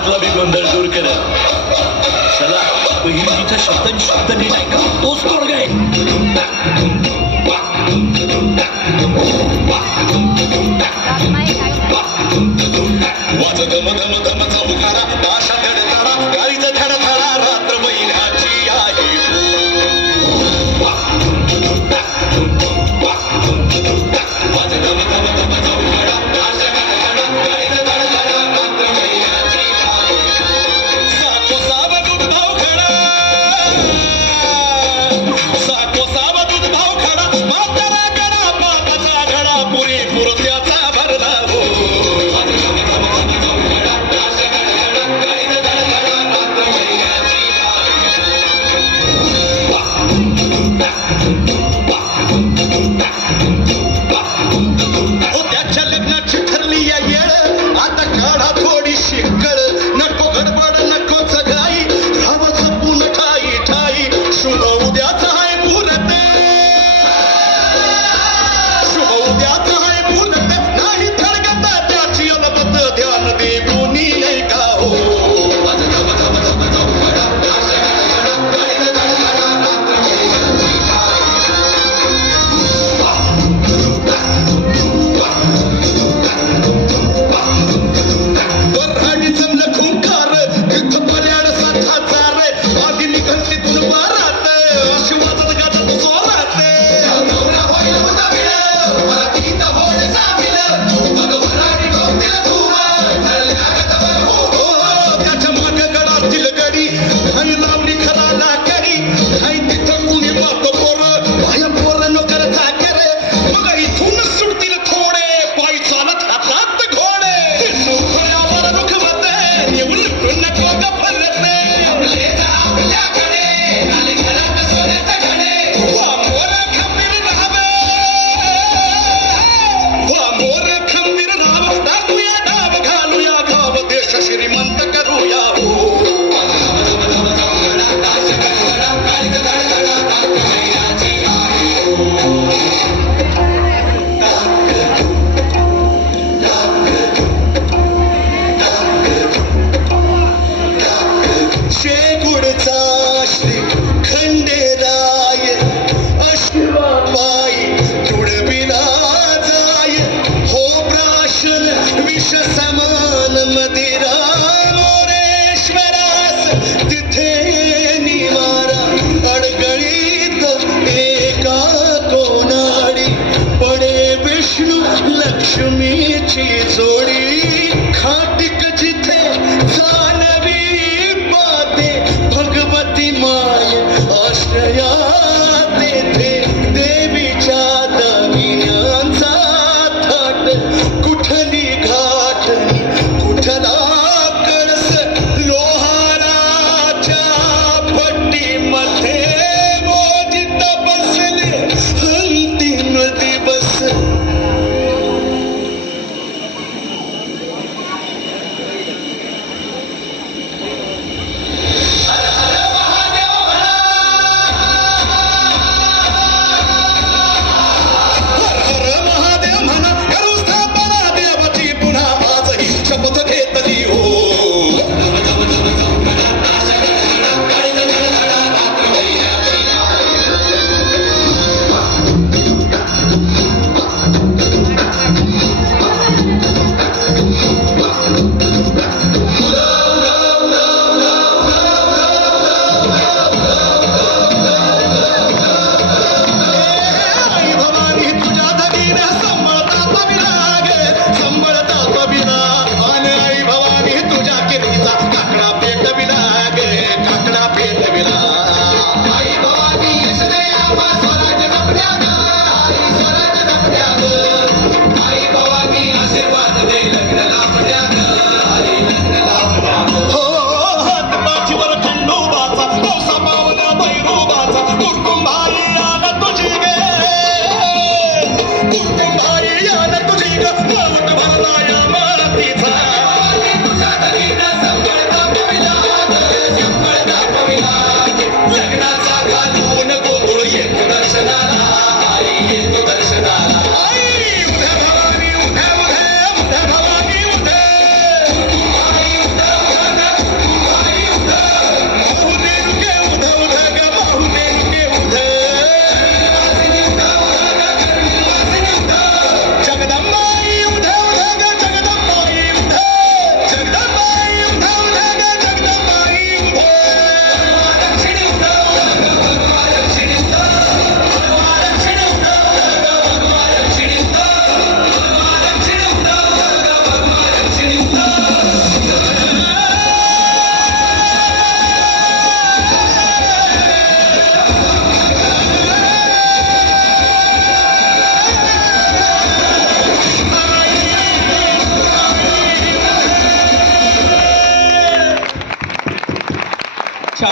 मनातला मी गोंधळ दूर करत चला बहिणीचा शब्द शब्द नाही का? तोच मार्ग आहे. वाजत मधम दमचा उखारा भाषा घडताना गाडीचा Thank you. মায়া মাতি